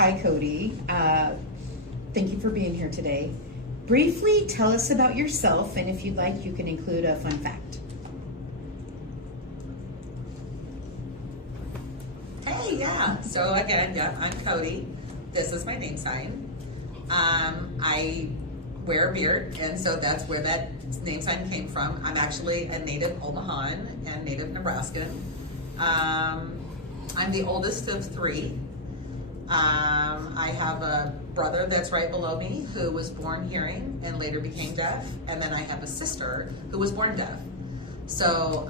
Hi, Cody. Thank you for being here today. Briefly tell us about yourself, and if you'd like, you can include a fun fact. Hey, yeah. So again, yeah, I'm Cody. This is my name sign. I wear a beard, and so that's where that name sign came from. I'm actually a native Omahan and native Nebraskan. I'm the oldest of three. I have a brother that's right below me who was born hearing and later became deaf, and then I have a sister who was born deaf. So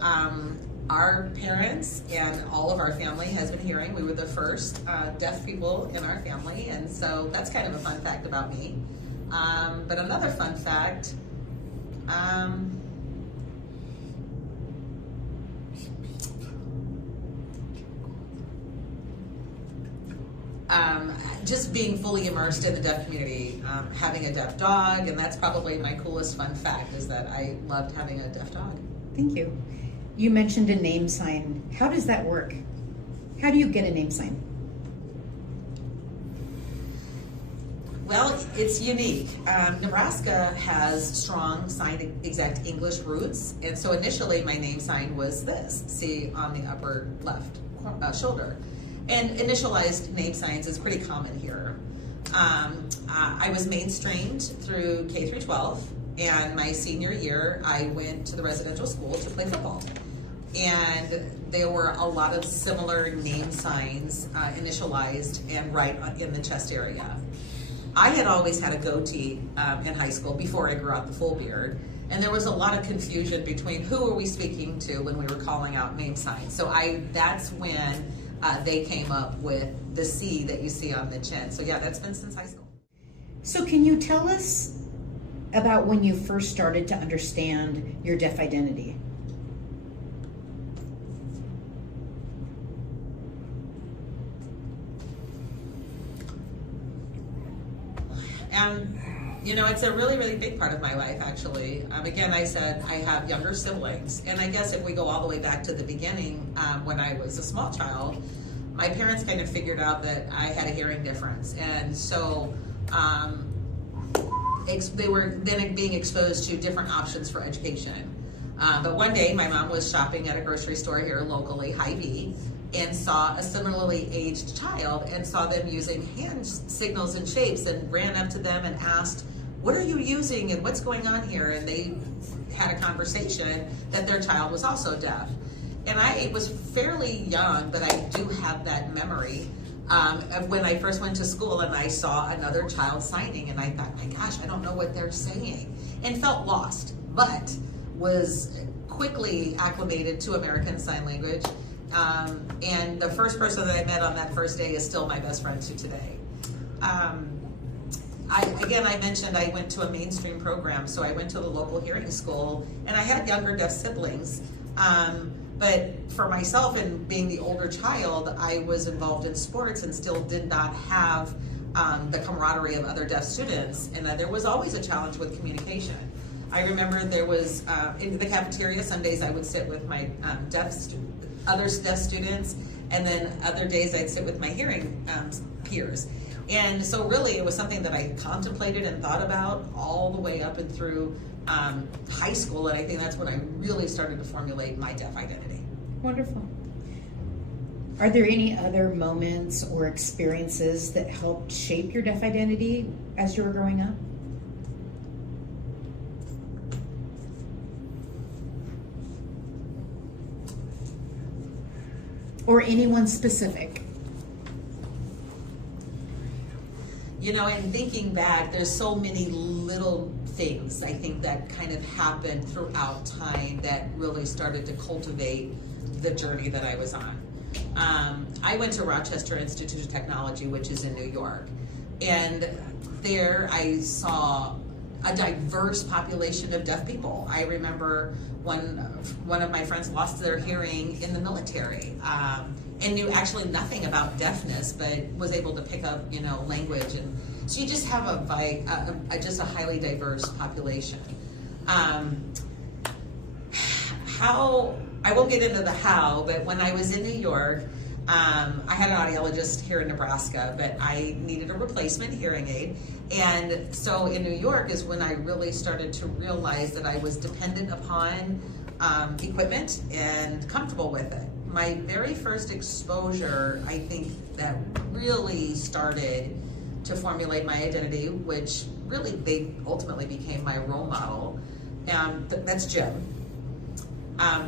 our parents and all of our family has been hearing. We were the first deaf people in our family, and so that's kind of a fun fact about me. But another fun fact, just being fully immersed in the deaf community, having a deaf dog, and that's probably my coolest fun fact, is that I loved having a deaf dog. Thank you. You mentioned a name sign. How does that work? How do you get a name sign? Well, it's unique. Nebraska has strong sign exact English roots, and so initially my name sign was this, see on the upper left shoulder. And initialized name signs is pretty common here. I was mainstreamed through K through 12, and my senior year I went to the residential school to play football. And there were a lot of similar name signs initialized and right in the chest area. I had always had a goatee in high school before I grew out the full beard, and there was a lot of confusion between who were we speaking to when we were calling out name signs. So that's when they came up with the C that you see on the chin. So yeah, that's been since high school. So can you tell us about when you first started to understand your deaf identity? You know, it's a really, really big part of my life, actually. Again, I said I have younger siblings, and I guess if we go all the way back to the beginning, when I was a small child, my parents kind of figured out that I had a hearing difference, and so they were then being exposed to different options for education. But one day, my mom was shopping at a grocery store here locally, Hy-Vee, and saw a similarly aged child and saw them using hand signals and shapes, and ran up to them and asked, "What are you using and what's going on here?" And they had a conversation that their child was also deaf. And I was fairly young, but I do have that memory of when I first went to school and I saw another child signing, and I thought, my gosh, I don't know what they're saying, and felt lost, but was quickly acclimated to American Sign Language. And the first person that I met on that first day is still my best friend to today. I mentioned I went to a mainstream program, so I went to the local hearing school, and I had younger deaf siblings. But for myself, and being the older child, I was involved in sports and still did not have the camaraderie of other deaf students, and there was always a challenge with communication. I remember there was, in the cafeteria, some days I would sit with my other deaf students, and then other days I'd sit with my hearing peers. And so really it was something that I contemplated and thought about all the way up and through high school, and I think that's when I really started to formulate my deaf identity. Wonderful. Are there any other moments or experiences that helped shape your deaf identity as you were growing up? Or anyone specific? You know, and thinking back, there's so many little things, I think, that kind of happened throughout time that really started to cultivate the journey that I was on. I went to Rochester Institute of Technology, which is in New York, and there I saw a diverse population of deaf people. I remember one of my friends lost their hearing in the military, and knew actually nothing about deafness, but was able to pick up, language. And so you just have just a highly diverse population. How, I won't get into the how, but when I was in New York, I had an audiologist here in Nebraska, but I needed a replacement hearing aid. And so in New York is when I really started to realize that I was dependent upon equipment and comfortable with it. My very first exposure, I think, that really started to formulate my identity, which really they ultimately became my role model. That's Jim.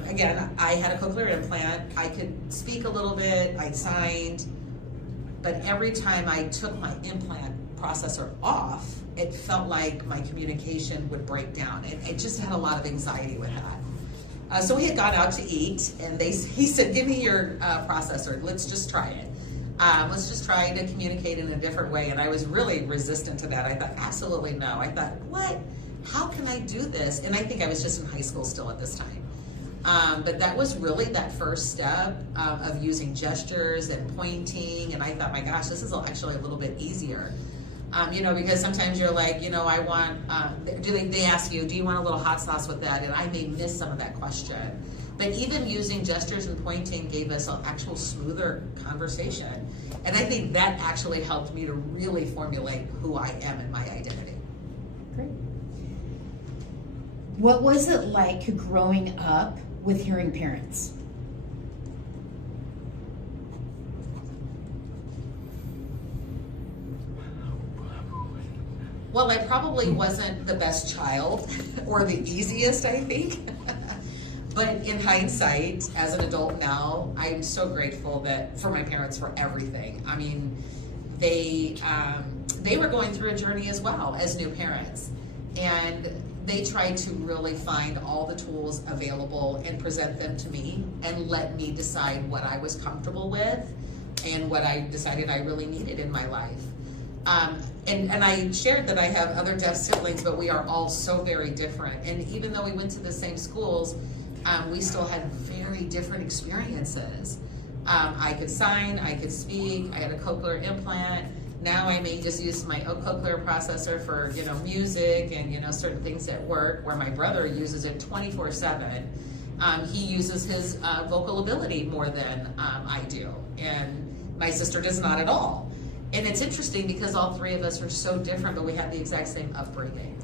Again, I had a cochlear implant. I could speak a little bit, I signed, but every time I took my implant processor off, it felt like my communication would break down. It just had a lot of anxiety with that. So we had gone out to eat, and he said, give me your processor, let's just try it. Let's just try to communicate in a different way. And I was really resistant to that. I thought, absolutely no. I thought, what? How can I do this? And I think I was just in high school still at this time. But that was really that first step of using gestures and pointing. And I thought, my gosh, this is actually a little bit easier. Because sometimes you're like, I want, they ask you, do you want a little hot sauce with that? And I may miss some of that question. But even using gestures and pointing gave us an actual smoother conversation. And I think that actually helped me to really formulate who I am and my identity. Great. What was it like growing up with hearing parents? Well, I probably wasn't the best child or the easiest, I think. But in hindsight, as an adult now, I'm so grateful for my parents for everything. I mean, they were going through a journey as well as new parents. And they tried to really find all the tools available and present them to me and let me decide what I was comfortable with and what I decided I really needed in my life. And I shared that I have other deaf siblings, but we are all so very different. And even though we went to the same schools, we still had very different experiences. I could sign, I could speak, I had a cochlear implant. Now I may just use my cochlear processor for, music and, certain things at work, where my brother uses it 24/7. He uses his vocal ability more than I do. And my sister does not at all. And it's interesting because all three of us are so different, but we have the exact same upbringing.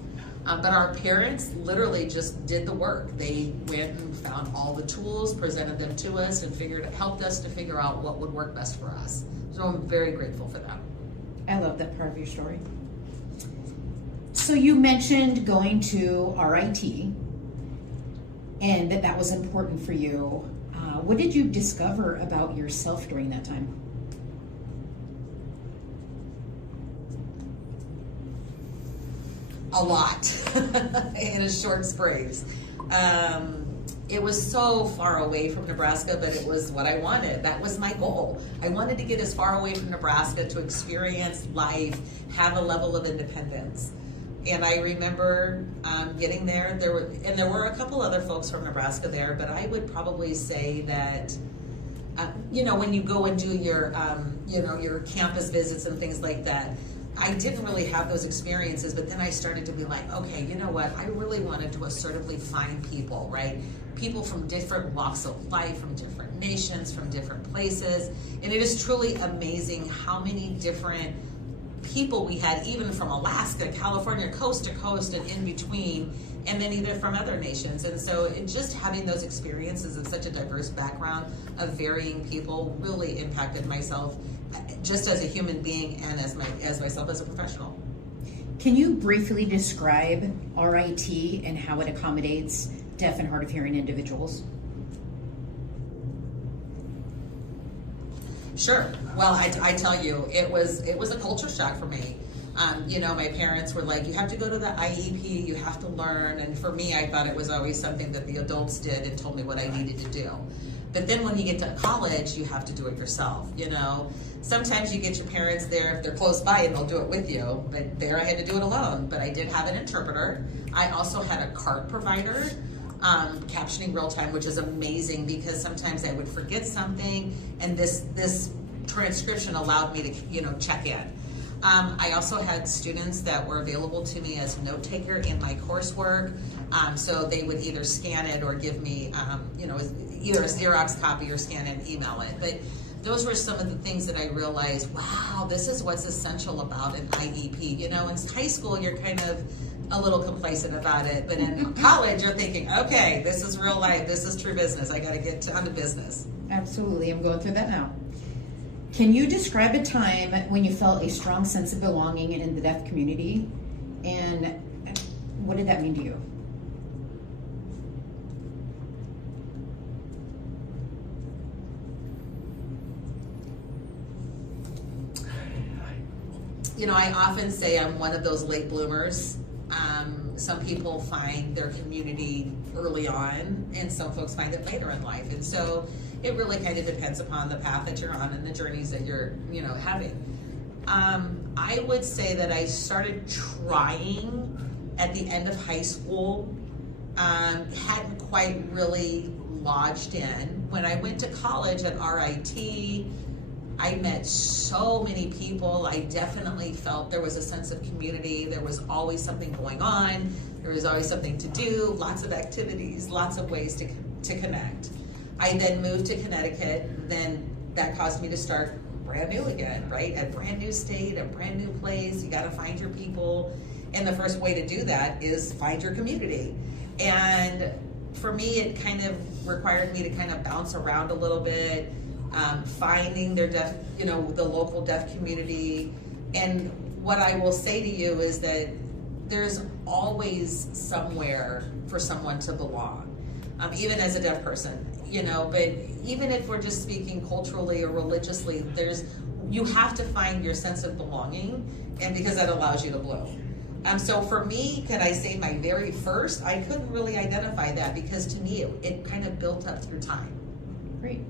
But our parents literally just did the work. They went and found all the tools, presented them to us, and helped us to figure out what would work best for us. So I'm very grateful for them. I love that part of your story. So you mentioned going to RIT and that was important for you. What did you discover about yourself during that time? A lot in a short phrase. It was so far away from Nebraska, but it was what I wanted. That was my goal. I wanted to get as far away from Nebraska to experience life, have a level of independence. And I remember getting there. There were a couple other folks from Nebraska there, but I would probably say that when you go and do your your campus visits and things like that, I didn't really have those experiences, but then I started to be like, okay, you know what? I really wanted to assertively find people, right? People from different walks of life, from different nations, from different places. And it is truly amazing how many different people we had, even from Alaska, California, coast to coast, and in between, and then either from other nations. And so just having those experiences of such a diverse background of varying people really impacted myself just as a human being and as myself as a professional. Can you briefly describe RIT and how it accommodates deaf and hard of hearing individuals? Sure. Well, I tell you, it was a culture shock for me. My parents were like, you have to go to the IEP, you have to learn. And for me, I thought it was always something that the adults did and told me what I needed to do. But then when you get to college, you have to do it yourself, Sometimes you get your parents there if they're close by and they'll do it with you. But there I had to do it alone. But I did have an interpreter. I also had a cart provider, captioning real time, which is amazing because sometimes I would forget something, and this transcription allowed me to check in. I also had students that were available to me as a note taker in my coursework, so they would either scan it or give me either a Xerox copy or scan it and email it. But those were some of the things that I realized, wow, this is what's essential about an IEP. You know, in high school, you're kind of a little complacent about it, but in college, you're thinking, okay, this is real life, this is true business, I got to get down to business. Absolutely, I'm going through that now. Can you describe a time when you felt a strong sense of belonging in the deaf community, and what did that mean to you? You know, I often say I'm one of those late bloomers. Some people find their community early on, and some folks find it later in life. And so it really kind of depends upon the path that you're on and the journeys that you're, you know, having. I would say that I started trying at the end of high school, hadn't quite really lodged in. When I went to college at RIT, I met so many people. I definitely felt there was a sense of community. There was always something going on. There was always something to do, lots of activities, lots of ways to connect. I then moved to Connecticut. Then that caused me to start brand new again, right? A brand new state, a brand new place. You got to find your people. And the first way to do that is find your community. And for me, it kind of required me to kind of bounce around a little bit. Finding their deaf, you know, the local deaf community. And what I will say to you is that there's always somewhere for someone to belong, even as a deaf person, you know, but even if we're just speaking culturally or religiously, you have to find your sense of belonging, and because that allows you to bloom. So for me, can I say my very first, I couldn't really identify that, because to me, it kind of built up through time. Great.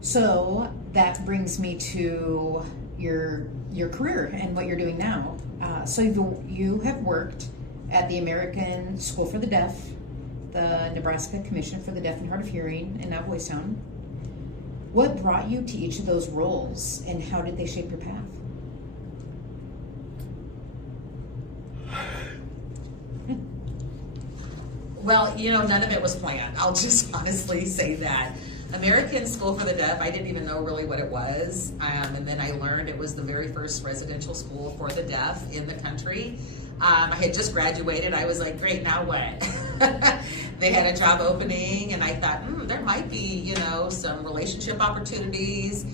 So that brings me to your career and what you're doing now. So you have worked at the American School for the Deaf, the Nebraska Commission for the Deaf and Hard of Hearing, and now Voice Town. What brought you to each of those roles, and how did they shape your path? Well, you know, none of it was planned. I'll just honestly say that. American School for the Deaf, I didn't even know really what it was. And then I learned it was the very first residential school for the deaf in the country. I had just graduated. I was like, great, now what? They had a job opening, and I thought, there might be, you know, some relationship opportunities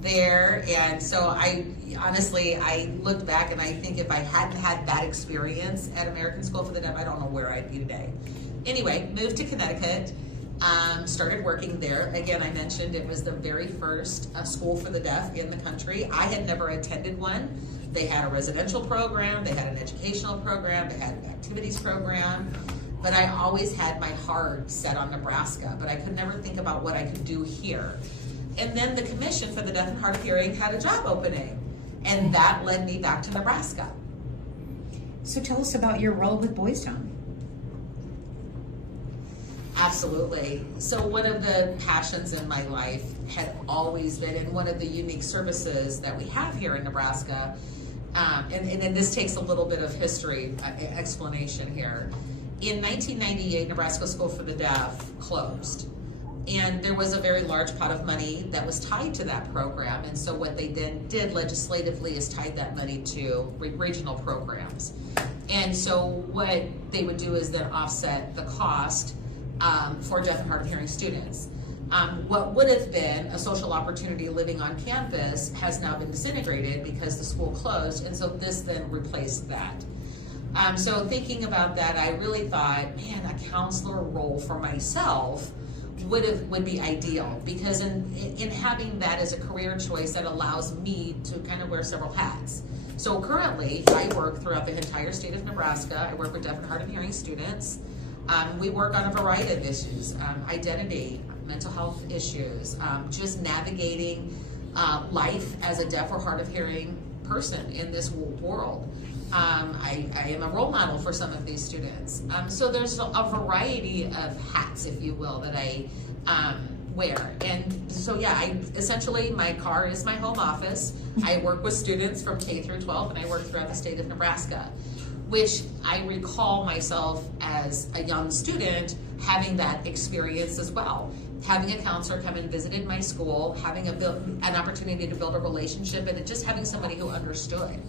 there. And so I looked back, and I think if I hadn't had that experience at American School for the Deaf, I don't know where I'd be today. Anyway, moved to Connecticut. Started working there. Again, I mentioned it was the very first school for the deaf in the country. I had never attended one. They had a residential program, they had an educational program, they had an activities program, but I always had my heart set on Nebraska, but I could never think about what I could do here. And then the Commission for the Deaf and Hard of Hearing had a job opening, and that led me back to Nebraska. So tell us about your role with Voice Town. Absolutely. So one of the passions in my life had always been, and one of the unique services that we have here in Nebraska, and this takes a little bit of history explanation here. In 1998, Nebraska School for the Deaf closed. And there was a very large pot of money that was tied to that program. And so what they then did legislatively is tied that money to regional programs. And so what they would do is then offset the cost for deaf and hard of hearing students. What would have been a social opportunity living on campus has now been disintegrated because the school closed, and so this then replaced that. So thinking about that, I really thought, man, a counselor role for myself would be ideal, because in having that as a career choice, that allows me to kind of wear several hats. So currently, I work throughout the entire state of Nebraska. I work with deaf and hard of hearing students. We work on a variety of issues, identity, mental health issues, just navigating life as a deaf or hard of hearing person in this world. I am a role model for some of these students. So there's a variety of hats, if you will, that I wear. And so yeah, essentially my car is my home office. I work with students from K through 12, and I work throughout the state of Nebraska. which I recall myself as a young student having that experience as well. Having a counselor come and visited my school, having an opportunity to build a relationship, and just having somebody who understood.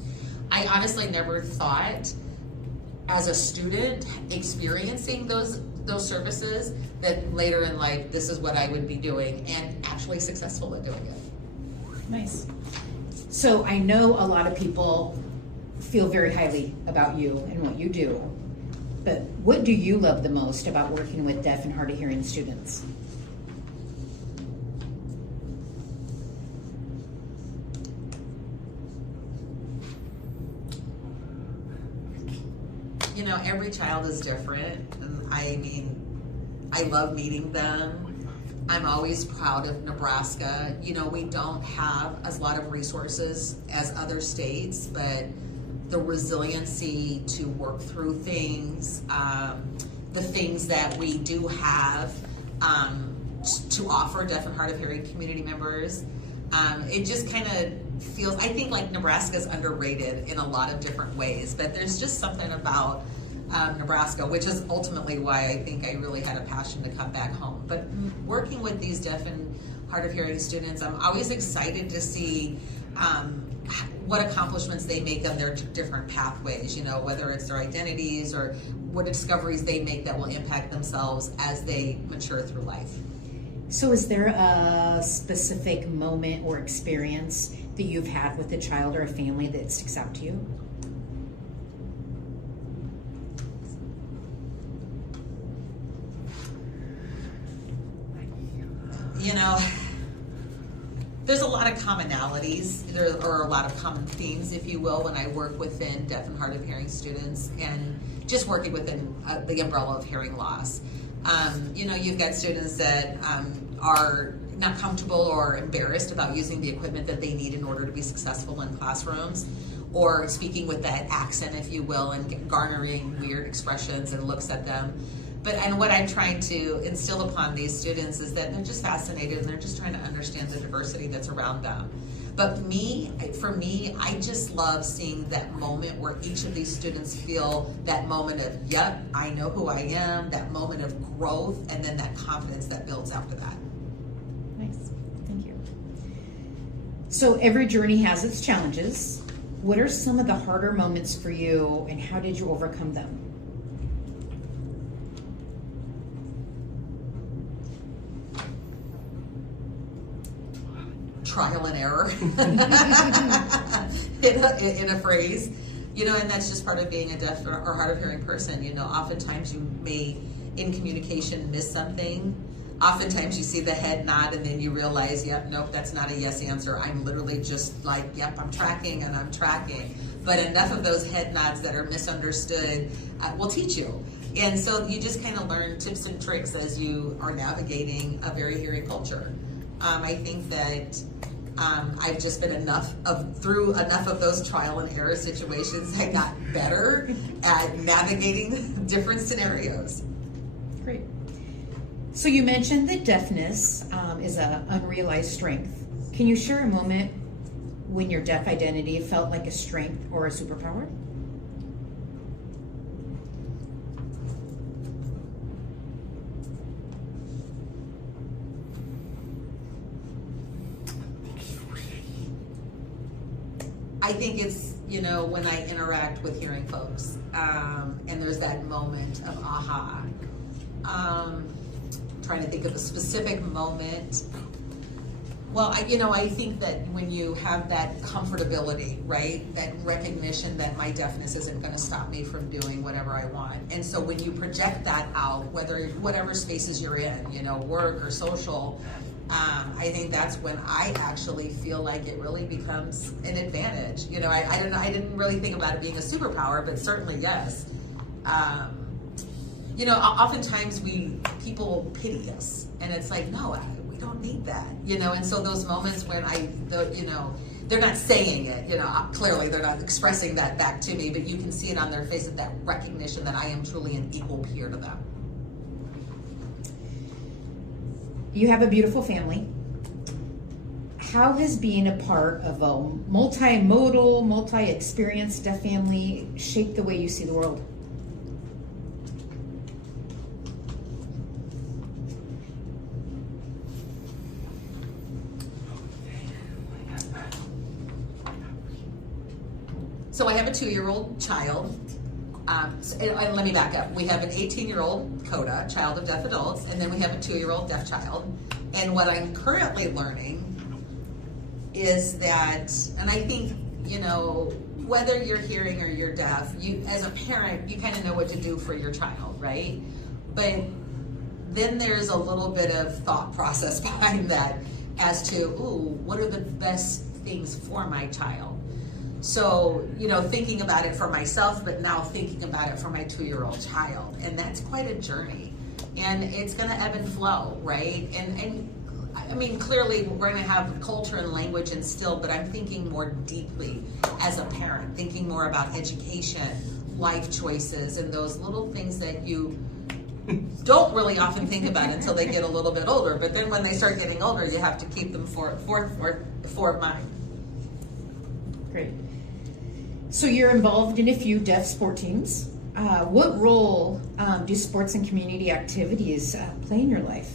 I honestly never thought, as a student, experiencing those services, that later in life, this is what I would be doing, and actually successful at doing it. Nice. So I know a lot of people feel very highly about you and what you do, but what do you love the most about working with deaf and hard of hearing students? You know, every child is different, and I love meeting them. I'm always proud of Nebraska. You know, we don't have as lot of resources as other states, but the resiliency to work through things, the things that we do have to offer deaf and hard of hearing community members, it just kind of feels, I think, like Nebraska's underrated in a lot of different ways, but there's just something about Nebraska, which is ultimately why I think I really had a passion to come back home. But working with these deaf and hard of hearing students, I'm always excited to see what accomplishments they make on their different pathways, you know, whether it's their identities or what discoveries they make that will impact themselves as they mature through life. So is there a specific moment or experience that you've had with a child or a family that sticks out to you? You know, there's a lot of commonalities, or a lot of common themes, if you will, when I work within deaf and hard of hearing students and just working within the umbrella of hearing loss. You know, you've got students that are not comfortable or embarrassed about using the equipment that they need in order to be successful in classrooms, or speaking with that accent, if you will, and garnering weird expressions and looks at them. And what I'm trying to instill upon these students is that they're just fascinated and they're just trying to understand the diversity that's around them. But for me, I just love seeing that moment where each of these students feel that moment of, yep, I know who I am, that moment of growth, and then that confidence that builds after that. Nice, thank you. So every journey has its challenges. What are some of the harder moments for you, and how did you overcome them? Trial and error in a phrase, you know, and that's just part of being a deaf or hard of hearing person. You know, oftentimes you may, in communication, miss something. Oftentimes you see the head nod and then you realize, yep, nope, that's not a yes answer. I'm literally just like, yep, I'm tracking and I'm tracking. But enough of those head nods that are misunderstood will teach you. And so you just kind of learn tips and tricks as you are navigating a very hearing culture. I think that I've just been through enough of those trial and error situations. I got better at navigating different scenarios. Great. So you mentioned that deafness is an unrealized strength. Can you share a moment when your deaf identity felt like a strength or a superpower? I think it's, you know, when I interact with hearing folks, and there's that moment of aha. Trying to think of a specific moment. Well, I think that when you have that comfortability, right, that recognition that my deafness isn't going to stop me from doing whatever I want. And so when you project that out, whatever spaces you're in, you know, work or social, I think that's when I actually feel like it really becomes an advantage. You know, I didn't really think about it being a superpower, but certainly yes. You know, oftentimes people pity us, and it's like, no, we don't need that. You know, and so those moments when they're not saying it. You know, clearly they're not expressing that back to me, but you can see it on their face, of that recognition that I am truly an equal peer to them. You have a beautiful family. how has being a part of a multimodal, multi-experience deaf family shaped the way you see the world? So I have a 2-year-old child. And let me back up. We have an 18-year-old Coda, child of deaf adults, and then we have a 2-year-old deaf child. And what I'm currently learning is that, and I think, you know, whether you're hearing or you're deaf, you, as a parent, you kind of know what to do for your child, right? But then there's a little bit of thought process behind that as to, ooh, what are the best things for my child? So, you know, thinking about it for myself, but now thinking about it for my 2-year-old child. And that's quite a journey. And it's going to ebb and flow, right? And I mean, clearly we're going to have culture and language instilled, but I'm thinking more deeply as a parent, thinking more about education, life choices, and those little things that you don't really often think about until they get a little bit older. But then when they start getting older, you have to keep them for mind. Great. So you're involved in a few deaf sport teams. What role do sports and community activities play in your life?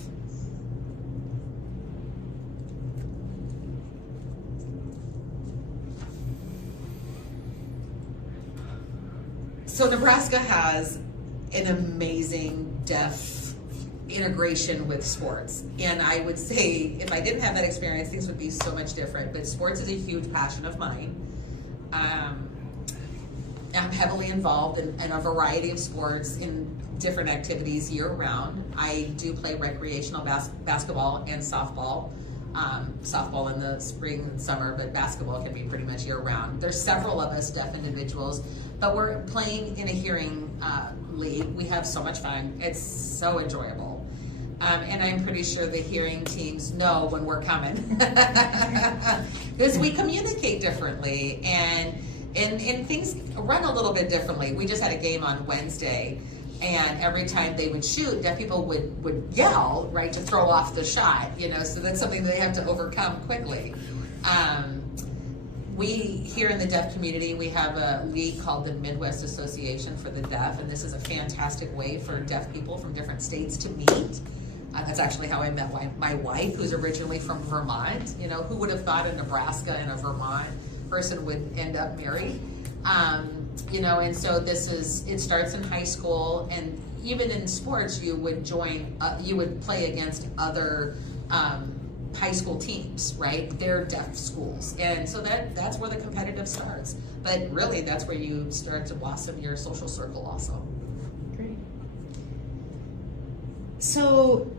So Nebraska has an amazing deaf integration with sports. And I would say if I didn't have that experience, things would be so much different. But sports is a huge passion of mine. I'm heavily involved in a variety of sports in different activities year round. I do play recreational basketball and softball. Softball in the spring and summer, but basketball can be pretty much year round. There's several of us deaf individuals, but we're playing in a hearing league. We have so much fun. It's so enjoyable. And I'm pretty sure the hearing teams know when we're coming because we communicate differently and things run a little bit differently. We just had a game on Wednesday, and every time they would shoot, deaf people would yell, right, to throw off the shot, you know, so that's something they have to overcome quickly. We, here in the deaf community, we have a league called the Midwest Association for the Deaf, and this is a fantastic way for deaf people from different states to meet. That's actually how I met my wife, who's originally from Vermont. You know, who would have thought a Nebraska and a Vermont person would end up married? You know, and so it starts in high school, and even in sports, you would play against other high school teams, right? They're deaf schools. And so that's where the competitive starts. But really, that's where you start to blossom your social circle also. Great. So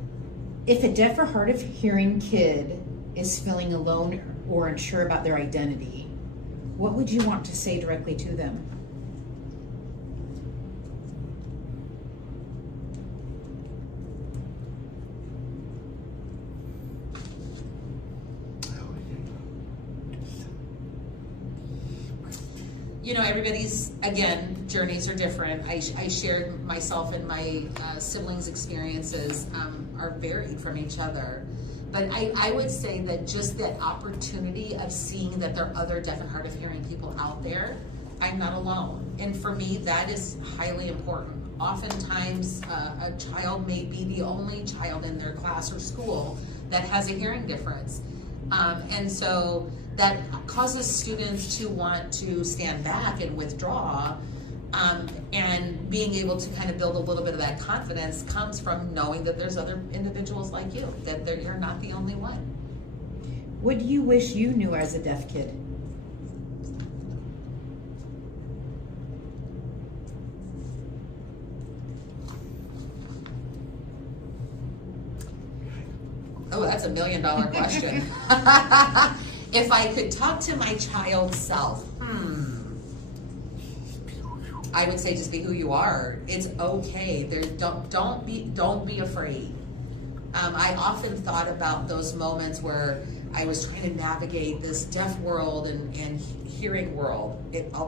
if a deaf or hard of hearing kid is feeling alone or unsure about their identity, what would you want to say directly to them? You know, everybody's, again, journeys are different. I shared myself and my siblings' experiences are varied from each other. But I would say that just that opportunity of seeing that there are other deaf and hard of hearing people out there, I'm not alone. And for me, that is highly important. Oftentimes, a child may be the only child in their class or school that has a hearing difference. And so that causes students to want to stand back and withdraw. And being able to kind of build a little bit of that confidence comes from knowing that there's other individuals like you, that you're not the only one. What do you wish you knew as a deaf kid? Oh, that's $1 million question. If I could talk to my child self, I would say just be who you are. It's okay. Don't be afraid. I often thought about those moments where I was trying to navigate this deaf world and hearing world.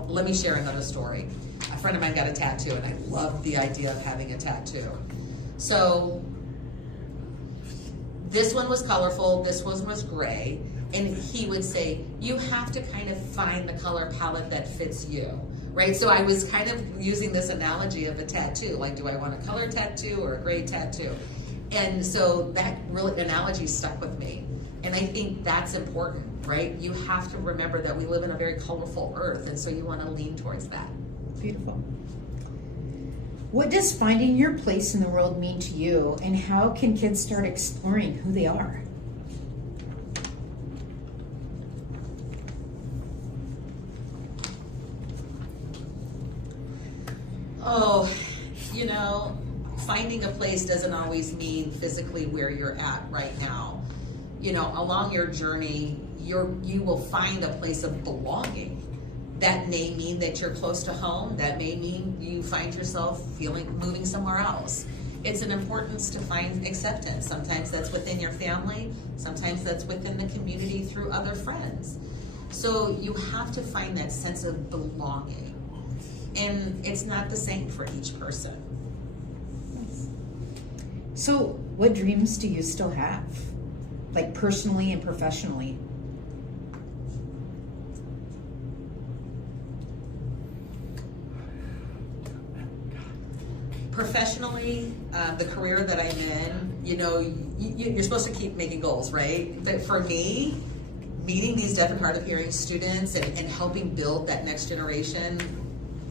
Let me share another story. A friend of mine got a tattoo, and I loved the idea of having a tattoo. So this one was colorful. This one was gray. And he would say, you have to kind of find the color palette that fits you, right? So I was kind of using this analogy of a tattoo, like, do I want a color tattoo or a gray tattoo? And so that really analogy stuck with me. And I think that's important, right? You have to remember that we live in a very colorful earth, and so you want to lean towards that. Beautiful. What does finding your place in the world mean to you, and how can kids start exploring who they are? Oh, you know, finding a place doesn't always mean physically where you're at right now. You know, along your journey, you will find a place of belonging. That may mean that you're close to home. That may mean you find yourself moving somewhere else. It's an importance to find acceptance. Sometimes that's within your family. Sometimes that's within the community through other friends. So you have to find that sense of belonging. And it's not the same for each person. So what dreams do you still have? Like personally and professionally? Professionally, the career that I'm in, you know, you're supposed to keep making goals, right? But for me, meeting these deaf and hard of hearing students and helping build that next generation,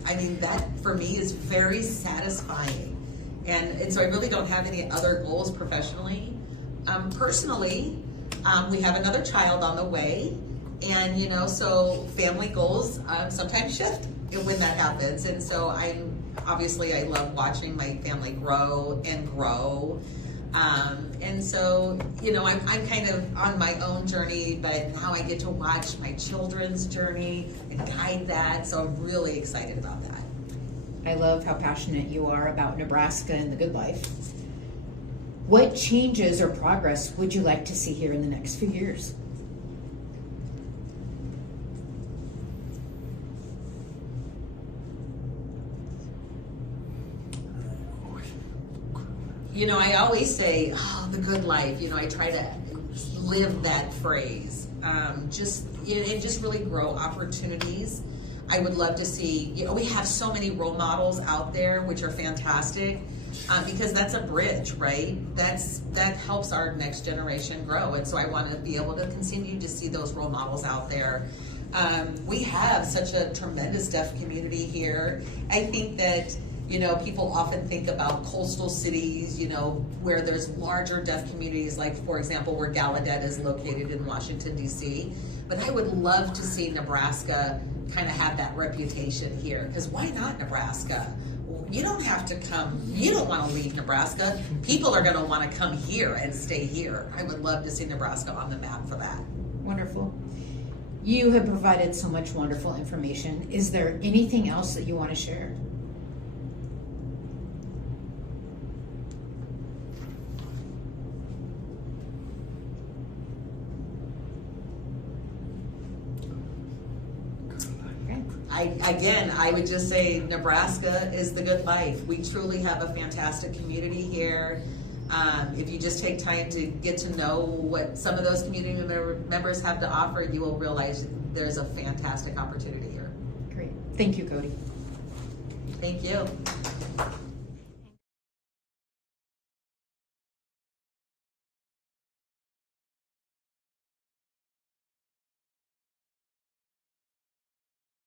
I mean, that for me is very satisfying. And so I really don't have any other goals professionally. Personally, we have another child on the way. And, you know, so family goals sometimes shift when that happens. And so I love watching my family grow and grow. And so, you know, I'm kind of on my own journey, but now I get to watch my children's journey and guide that. So I'm really excited about that. I love how passionate you are about Nebraska and the good life. What changes or progress would you like to see here in the next few years? You know, I always say, oh, the good life. You know, I try to live that phrase. Just really grow opportunities. I would love to see, you know, we have so many role models out there, which are fantastic, because that's a bridge, right? That helps our next generation grow. And so I want to be able to continue to see those role models out there. We have such a tremendous deaf community here. I think that, you know, people often think about coastal cities, you know, where there's larger deaf communities, like, for example, where Gallaudet is located in Washington, D.C. But I would love to see Nebraska kind of have that reputation here, because why not Nebraska? You don't have to come, you don't want to leave Nebraska. People are going to want to come here and stay here. I would love to see Nebraska on the map for that. Wonderful. You have provided so much wonderful information. Is there anything else that you want to share? I would just say Nebraska is the good life. We truly have a fantastic community here. If you just take time to get to know what some of those community members have to offer, you will realize there's a fantastic opportunity here. Great. Thank you, Cody. Thank you.